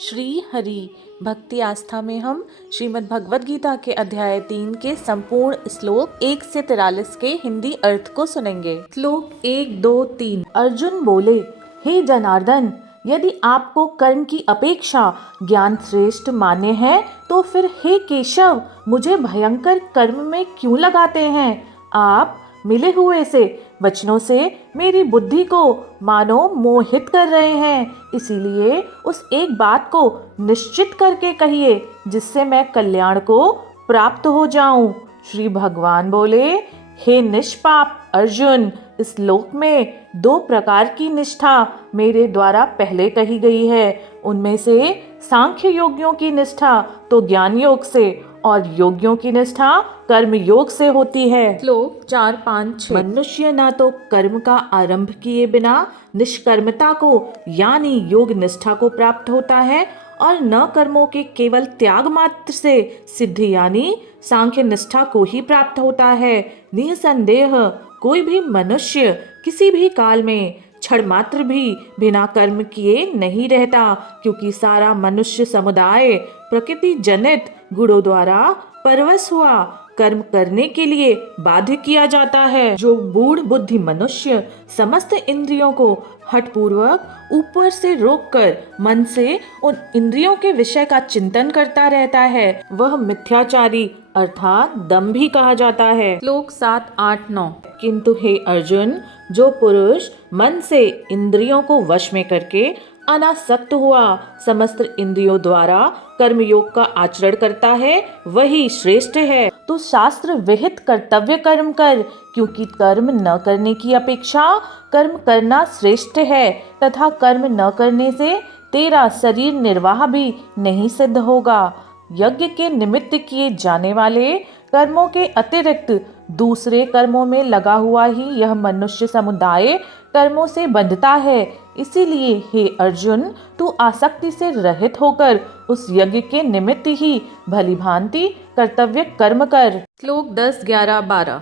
श्री हरि भक्ति आस्था में हम श्रीमद् भगवद गीता के अध्याय 3 के संपूर्ण श्लोक 1 से 43 के हिंदी अर्थ को सुनेंगे। श्लोक 1, 2, 3। अर्जुन बोले, हे जनार्दन, यदि आपको कर्म की अपेक्षा ज्ञान श्रेष्ठ मान्य है तो फिर हे केशव, मुझे भयंकर कर्म में क्यों लगाते हैं? आप मिले हुए से वचनों से मेरी बुद्धि को मानो मोहित कर रहे हैं। इसीलिए उस एक बात को निश्चित करके कहिए जिससे मैं कल्याण को प्राप्त हो जाऊं। श्री भगवान बोले, हे निष्पाप अर्जुन, इस लोक में 2 प्रकार की निष्ठा मेरे द्वारा पहले कही गई है। उनमें से सांख्य योगियों की निष्ठा तो ज्ञान योग से और योगियों की निष्ठा कर्म योग से होती है। श्लोक 4, 5, 6। मनुष्य न तो कर्म का आरंभ किए बिना निष्कर्मता को यानी योग निष्ठा को प्राप्त होता है और न कर्मों के केवल त्याग मात्र से सिद्धि यानी सांख्य निष्ठा को ही प्राप्त होता है। निसंदेह कोई भी मनुष्य किसी भी काल में क्षण मात्र भी बिना कर्म किए नहीं रहता, क्योंकि सारा मनुष्य समुदाय प्रकृति जनित गुणों द्वारा परवश हुआ कर्म करने के लिए बाध्य किया जाता है। जो बूढ़ बुद्धि मनुष्य समस्त इंद्रियों को हठपूर्वक ऊपर से रोककर मन से उन इंद्रियों के विषय का चिंतन करता रहता है, वह मिथ्याचारी अर्थात दंभी कहा जाता है। श्लोक 7, 8, 9। किंतु हे अर्जुन, जो पुरुष मन से इंद्रियों को वश में करके अनासक्त हुआ समस्त इंद्रियों द्वारा कर्मयोग का आचरण करता है वही श्रेष्ठ है। तो शास्त्र विहित कर्तव्य कर्म कर, क्योंकि कर्म न करने की अपेक्षा कर्म करना श्रेष्ठ है तथा कर्म न करने से तेरा शरीर निर्वाह भी नहीं सिद्ध होगा। यज्ञ के निमित्त किए जाने वाले कर्मों के अतिरिक्त दूसरे कर्मों में लगा हुआ ही यह मनुष्य समुदाय कर्मों से बंधता है। इसीलिए हे अर्जुन, तू आसक्ति से रहित होकर उस यज्ञ के निमित्त ही भली भांति कर्तव्य कर्म कर। श्लोक 10, 11, 12।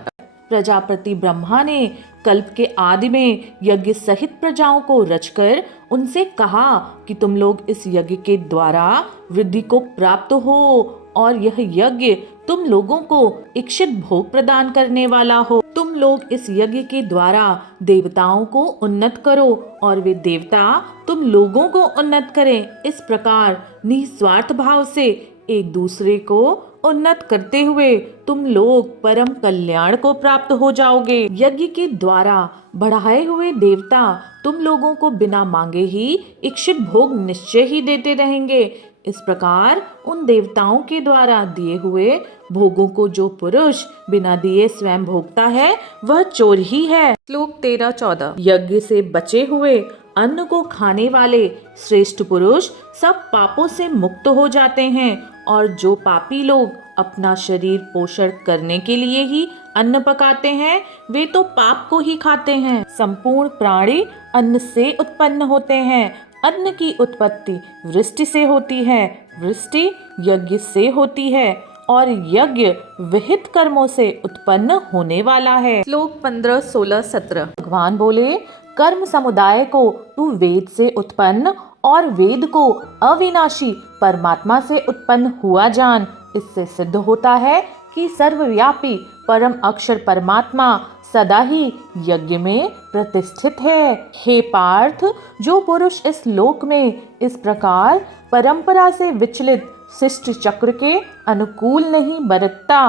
प्रजापति ब्रह्मा ने कल्प के आदि में यज्ञ सहित प्रजाओं को रचकर उनसे कहा कि तुम लोग इस यज्ञ के द्वारा वृद्धि को प्राप्त हो और यह यज्ञ तुम लोगों को इच्छित भोग प्रदान करने वाला हो। तुम लोग इस यज्ञ के द्वारा देवताओं को उन्नत करो और वे देवता तुम लोगों को उन्नत करें। इस प्रकार निस्वार्थ भाव से एक दूसरे को उन्नत करते हुए तुम लोग परम कल्याण को प्राप्त हो जाओगे। यज्ञ के द्वारा बढ़ाए हुए देवता तुम लोगों को बिना मांगे ही इच्छित भोग निश्चय ही देते रहेंगे। इस प्रकार उन देवताओं के द्वारा दिए हुए भोगों को जो पुरुष बिना दिए स्वयं भोगता है वह चोर ही है। श्लोक 13, 14। यज्ञ से बचे हुए अन्न को खाने वाले श्रेष्ठ पुरुष सब पापों से मुक्त हो जाते हैं और जो पापी लोग अपना शरीर पोषण करने के लिए ही अन्न पकाते हैं वे तो पाप को ही खाते हैं। संपूर्ण प्राणी अन्न से उत्पन्न होते हैं। अन्न की उत्पत्ति वृष्टि से होती है, वृष्टि यज्ञ से होती है और यज्ञ विहित कर्मों से उत्पन्न होने वाला है। श्लोक 15, 16, 17। भगवान बोले, कर्म समुदाय को तू वेद से उत्पन्न और वेद को अविनाशी परमात्मा से उत्पन्न हुआ जान। इससे सिद्ध होता है कि सर्वव्यापी परम अक्षर परमात्मा सदा ही यज्ञ में प्रतिष्ठित है। हे पार्थ, जो पुरुष इस लोक में इस प्रकार परंपरा से विचलित शिष्ट चक्र के अनुकूल नहीं बरतता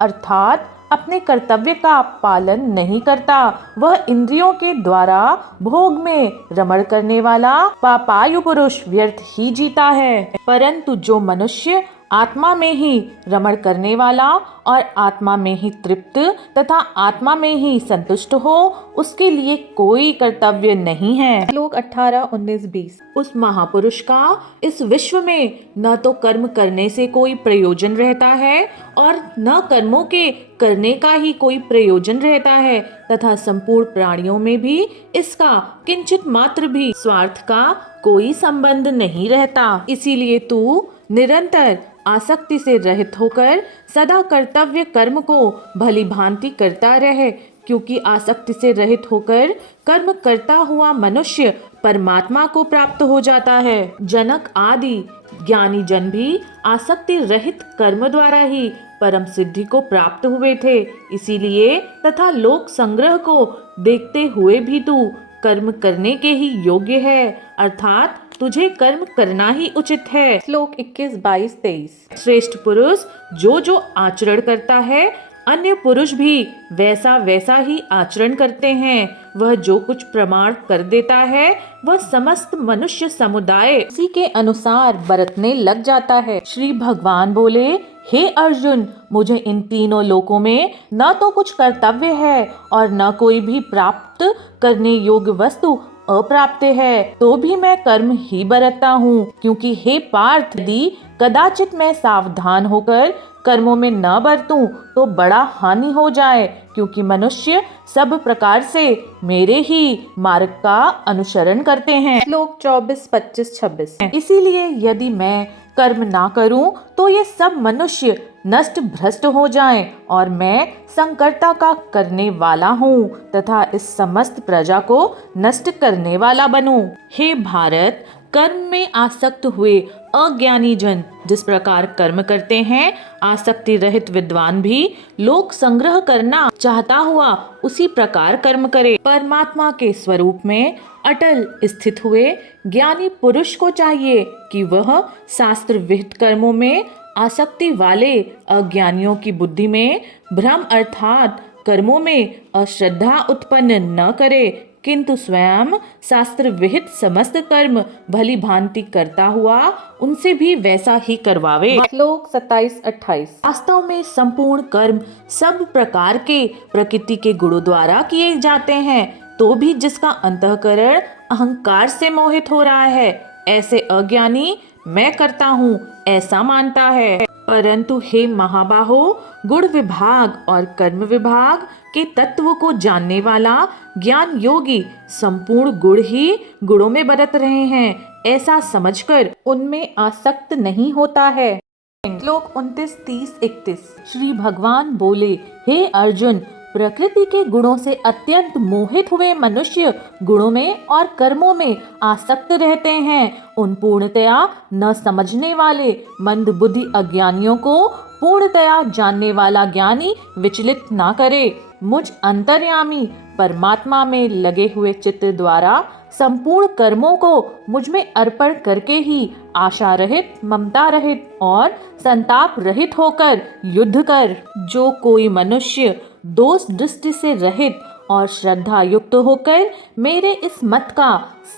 अर्थात अपने कर्तव्य का पालन नहीं करता, वह इंद्रियों के द्वारा भोग में रमण करने वाला पापायु पुरुष व्यर्थ ही जीता है। परंतु जो मनुष्य आत्मा में ही रमण करने वाला और आत्मा में ही तृप्त तथा आत्मा में ही संतुष्ट हो, उसके लिए कोई कर्तव्य नहीं है। श्लोक 18, 19, 20। उस महापुरुष का इस विश्व में न तो कर्म करने से कोई प्रयोजन रहता है और न कर्मों के करने का ही कोई प्रयोजन रहता है तथा संपूर्ण प्राणियों में भी इसका किंचित मात्र भी स्वार्थ का कोई संबंध नहीं रहता। इसीलिए तू निरंतर आसक्ति से रहित होकर सदा कर्तव्य कर्म को भली भांति करता रहे, क्योंकि आसक्ति से रहित होकर कर्म करता हुआ मनुष्य परमात्मा को प्राप्त हो जाता है। जनक आदि ज्ञानी जन भी आसक्ति रहित कर्म द्वारा ही परम सिद्धि को प्राप्त हुए थे। इसीलिए तथा लोक संग्रह को देखते हुए भी तू कर्म करने के ही योग्य है, अर्थात तुझे कर्म करना ही उचित है। श्लोक 21, 22, 23। श्रेष्ठ पुरुष जो जो आचरण करता है, अन्य पुरुष भी वैसा वैसा ही आचरण करते हैं। वह जो कुछ प्रमाण कर देता है, वह समस्त मनुष्य समुदाय उसी के अनुसार बरतने लग जाता है। श्री भगवान बोले, हे अर्जुन, मुझे इन तीनों लोकों में न तो कुछ कर्तव्य है और न कोई भी प्राप्त करने योग्य वस्तु अप्राप्त है, तो भी मैं कर्म ही बरतता हूँ। क्योंकि हे पार्थ, यदि कदाचित मैं सावधान होकर कर्मों में न बरतूं तो बड़ा हानि हो जाए, क्योंकि मनुष्य सब प्रकार से मेरे ही मार्ग का अनुसरण करते हैं। श्लोक 24, 25, 26। इसीलिए यदि मैं कर्म ना करूं तो ये सब मनुष्य नष्ट भ्रष्ट हो जाएं और मैं संकर्ता का करने वाला हूँ तथा इस समस्त प्रजा को नष्ट करने वाला बनूं। हे भारत, कर्म में आसक्त हुए अज्ञानी जन जिस प्रकार कर्म करते हैं, आसक्ति रहित विद्वान भी लोक संग्रह करना चाहता हुआ उसी प्रकार कर्म करे। परमात्मा के स्वरूप में अटल स्थित हुए ज्ञानी पुरुष को चाहिए कि वह शास्त्र विहित कर्मों में आसक्ति वाले अज्ञानियों की बुद्धि में भ्रम अर्थात कर्मों में अश्रद्धा उत्पन्न न करे, किंतु स्वयं शास्त्र विहित समस्त कर्म भली भांति करता हुआ उनसे भी वैसा ही करवावे। श्लोक 27, 28। वास्तव में संपूर्ण कर्म सब प्रकार के प्रकृति के गुणों द्वारा किए जाते हैं, तो भी जिसका अंतःकरण अहंकार से मोहित हो रहा है, ऐसे अज्ञानी मैं करता हूँ ऐसा मानता है। परंतु हे महाबाहो, गुण विभाग और कर्म विभाग के तत्व को जानने वाला ज्ञान योगी संपूर्ण गुण ही गुणों में बरत रहे हैं, ऐसा समझकर उनमें आसक्त नहीं होता है। श्लोक 29, 30, 31। श्री भगवान बोले, हे अर्जुन, प्रकृति के गुणों से अत्यंत मोहित हुए मनुष्य गुणों में और कर्मों में आसक्त रहते हैं। उन पूर्णतया न समझने वाले मंद बुद्धि अज्ञानियों को पूर्णतया जानने वाला ज्ञानी विचलित ना करे। मुझ अंतर्यामी परमात्मा में लगे हुए चित्त द्वारा संपूर्ण कर्मों को मुझ में अर्पण करके ही आशा रहित, ममता रहित और संताप रहित होकर युद्ध कर। जो कोई मनुष्य दोष दृष्टि से रहित और श्रद्धा युक्त होकर मेरे इस मत का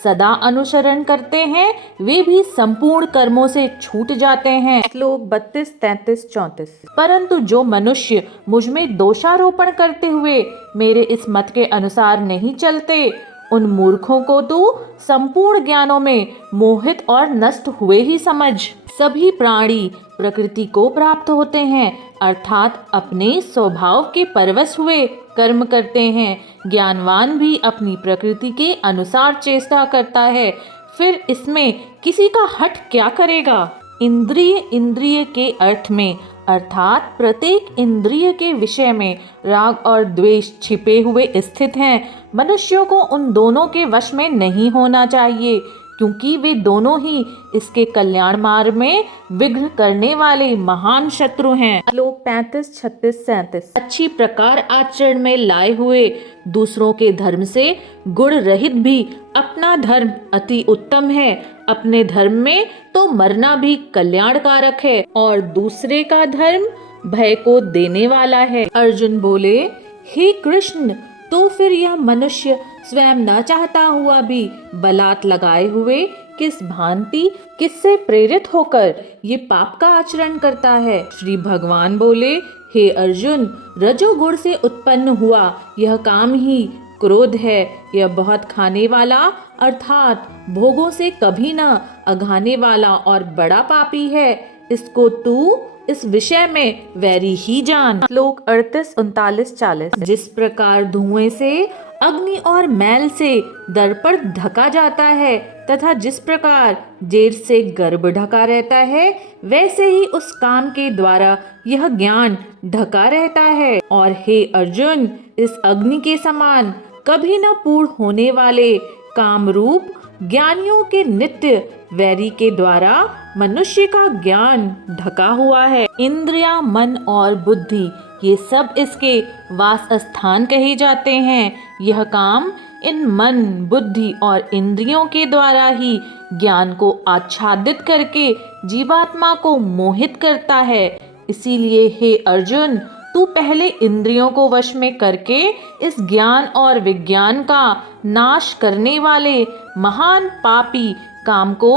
सदा अनुसरण करते हैं, वे भी संपूर्ण कर्मों से छूट जाते हैं। श्लोक 32, 33, 34। परंतु जो मनुष्य मुझ में दोषारोपण करते हुए मेरे इस मत के अनुसार नहीं चलते, उन मूर्खों को तू संपूर्ण ज्ञानों में मोहित और नष्ट हुए ही समझ। सभी प्राणी प्रकृति को प्राप्त होते हैं, अर्थात अपने स्वभाव के परवश हुए कर्म करते हैं। ज्ञानवान भी अपनी प्रकृति के अनुसार चेष्टा करता है, फिर इसमें किसी का हट क्या करेगा। इंद्रिय के अर्थ में अर्थात प्रत्येक इंद्रिय के विषय में राग और द्वेष छिपे हुए स्थित हैं। मनुष्यों को उन दोनों के वश में नहीं होना चाहिए, क्योंकि वे दोनों ही इसके कल्याण मार्ग में विघ्न करने वाले महान शत्रु हैं। श्लोक 35, 36, 37। अच्छी प्रकार आचरण में लाए हुए दूसरों के धर्म से गुण रहित भी अपना धर्म अति उत्तम है। अपने धर्म में तो मरना भी कल्याणकारक है और दूसरे का धर्म भय को देने वाला है। अर्जुन बोले, हे कृष्ण, तो फिर यह मनुष्य स्वयं न चाहता हुआ भी बलात् लगाए हुए किस भांति किससे प्रेरित होकर ये पाप का आचरण करता है। श्री भगवान बोले, हे अर्जुन, रजोगुण से उत्पन्न हुआ यह काम ही क्रोध है। यह बहुत खाने वाला अर्थात भोगों से कभी न अघाने वाला और बड़ा पापी है। इसको तू इस विषय में वैरी ही जान। श्लोक 38, 39, 40। जिस प्रकार धुएं से, अग्नि और मैल से दर्पण ढका जाता है तथा जिस प्रकार जेर से गर्भ ढका रहता है, वैसे ही उस काम के द्वारा यह ज्ञान ढका रहता है। और हे अर्जुन, इस अग्नि के समान कभी न पूर्ण होने वाले कामरूप ज्ञानियों के नित्य वैरी के द्वारा मनुष्य का ज्ञान ढका हुआ है। इंद्रियां, मन और बुद्धि ये सब इसके वास स्थान कहे जाते हैं। यह काम इन मन, बुद्धि और इंद्रियों के द्वारा ही ज्ञान को आच्छादित करके जीवात्मा को मोहित करता है। इसीलिए हे अर्जुन, तू पहले इंद्रियों को वश में करके इस ज्ञान और विज्ञान का नाश करने वाले महान पापी काम को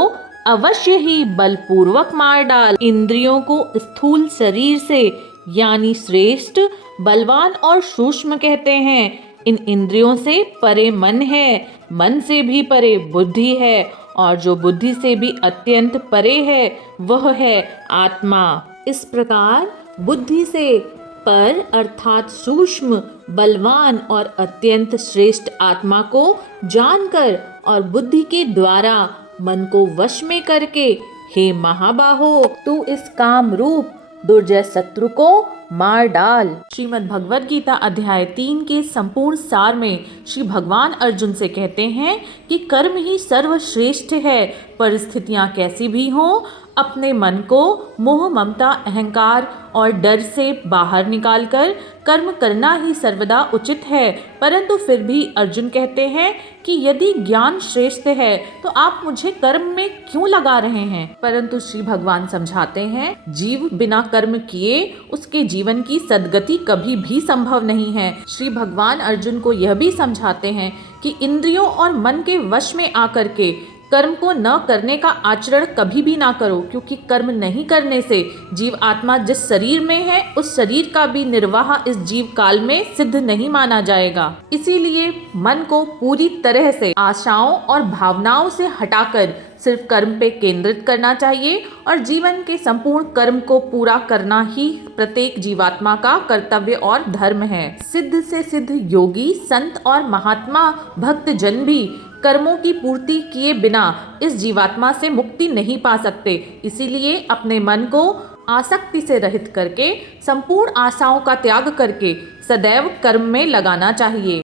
अवश्य ही बलपूर्वक मार डाल। इंद्रियों को स्थूल शरीर से यानी श्रेष्ठ, बलवान और सूक्ष्म कहते हैं। इन इंद्रियों से परे मन है, मन से भी परे बुद्धि है, और जो बुद्धि से भी अत्यंत परे है वह है आत्मा। इस प्रकार बुद्धि से पर अर्थात सूक्ष्म, बलवान और अत्यंत श्रेष्ठ आत्मा को जानकर और बुद्धि के द्वारा मन को वश में करके, हे महाबाहो, तू इस काम रूप दुर्जय शत्रु को मार डाल। श्रीमद् भगवद गीता अध्याय 3 के संपूर्ण सार में श्री भगवान अर्जुन से कहते हैं कि कर्म ही सर्वश्रेष्ठ है। परिस्थितियां कैसी भी हों, अपने मन को मोह, ममता, अहंकार और डर से बाहर निकालकर कर्म करना ही सर्वदा उचित है। परंतु फिर भी अर्जुन कहते हैं कि यदि ज्ञान श्रेष्ठ है तो आप मुझे कर्म में क्यों लगा रहे हैं। परंतु श्री भगवान समझाते हैं, जीव बिना कर्म किए उसके जीवन की सद्गति कभी भी संभव नहीं है। श्री भगवान अर्जुन को यह भी समझाते हैं कि इंद्रियों और मन के वश में आकर के कर्म को न करने का आचरण कभी भी ना करो, क्योंकि कर्म नहीं करने से जीव आत्मा जिस शरीर में है उस शरीर का भी निर्वाह इस जीव काल में सिद्ध नहीं माना जाएगा। इसीलिए मन को पूरी तरह से आशाओं और भावनाओं से हटाकर सिर्फ कर्म पे केंद्रित करना चाहिए और जीवन के संपूर्ण कर्म को पूरा करना ही प्रत्येक जीवात्मा का कर्तव्य और धर्म है। सिद्ध से सिद्ध योगी, संत और महात्मा भक्त जन भी कर्मों की पूर्ति किए बिना इस जीवात्मा से मुक्ति नहीं पा सकते। इसीलिए अपने मन को आसक्ति से रहित करके संपूर्ण आशाओं का त्याग करके सदैव कर्म में लगाना चाहिए।